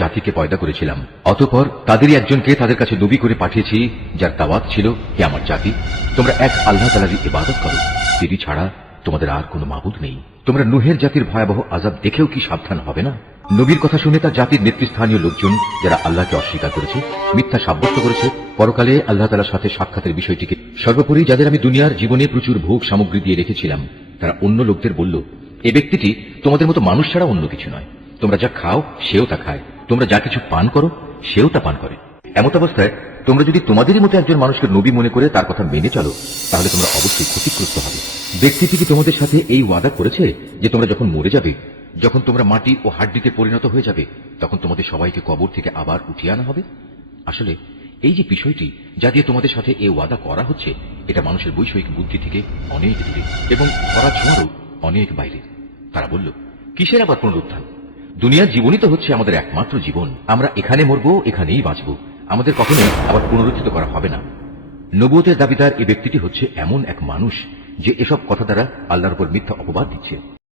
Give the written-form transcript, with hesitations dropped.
জাতিকে পয়দা করেছিলাম, অতঃপর তাদেরই একজনকে তাদের কাছে নবী করে পাঠিয়েছি, যার দাওয়াত ছিল, হে আমার জাতি, তোমরা এক আল্লাহ তাআলারই ইবাদত করো, তিনি ছাড়া তোমাদের আর কোনো মাবুদ নেই। তোমরা নূহের জাতির ভয়াবহ আযাব দেখেও কি সাবধান হবে না? নবীর কথা শুনে তার জাতির নেতৃস্থানীয় লোকজন, যারা আল্লাহকে অস্বীকার করেছে, মিথ্যা সাব্যস্ত করেছে, পরকালে আল্লাহ তাআলার সাথে সাক্ষাতের বিষয়টিকে, সর্বোপরি যাদের আমি দুনিয়ার জীবনে প্রচুর ভোগ সামগ্রী দিয়ে রেখেছিলাম, তারা অন্য লোকদের বলল, এ ব্যক্তিটি তোমাদের মতো মানুষ ছাড়া অন্য কিছু নয়। তোমরা যা খাও সেও তা খায়, তোমরা যা কিছু পান করো সেও তা পান করে। এমত অবস্থায় তোমরা যদি তোমাদেরই মতো একজন মানুষকে নবী মনে করে তার কথা মেনে চলো, তাহলে তোমরা অবশ্যই ক্ষতিগ্রস্ত হবে। ব্যক্তিটি কি তোমাদের সাথে এই ওয়াদা করেছে যে তোমরা যখন মরে যাবে, যখন তোমরা মাটি ও হাড্ডিতে পরিণত হয়ে যাবে, তখন তোমাদের সবাইকে কবর থেকে আবার উঠিয়ে আনা হবে? আসলে এই যে বিষয়টি যা দিয়ে তোমাদের সাথে এই ওয়াদা করা হচ্ছে, এটা মানুষের বৈষয়িক বুদ্ধি থেকে অনেক দূরে এবং ধরা ছোঁয়ারও অনেক বাইরে। তারা বলল, কিসের আবার পুনরুত্থান? দুনিয়ার জীবনই তো হচ্ছে আমাদের একমাত্র জীবন। আমরা এখানে মরবো, এখানেই বাঁচব, আমাদের কখনোই আবার পুনরুত্থিত করা হবে না। নবুয়তের দাবিদার এই ব্যক্তিটি হচ্ছে এমন এক মানুষ যে এসব কথা দ্বারা আল্লাহর উপর মিথ্যা অপবাদ দিচ্ছে।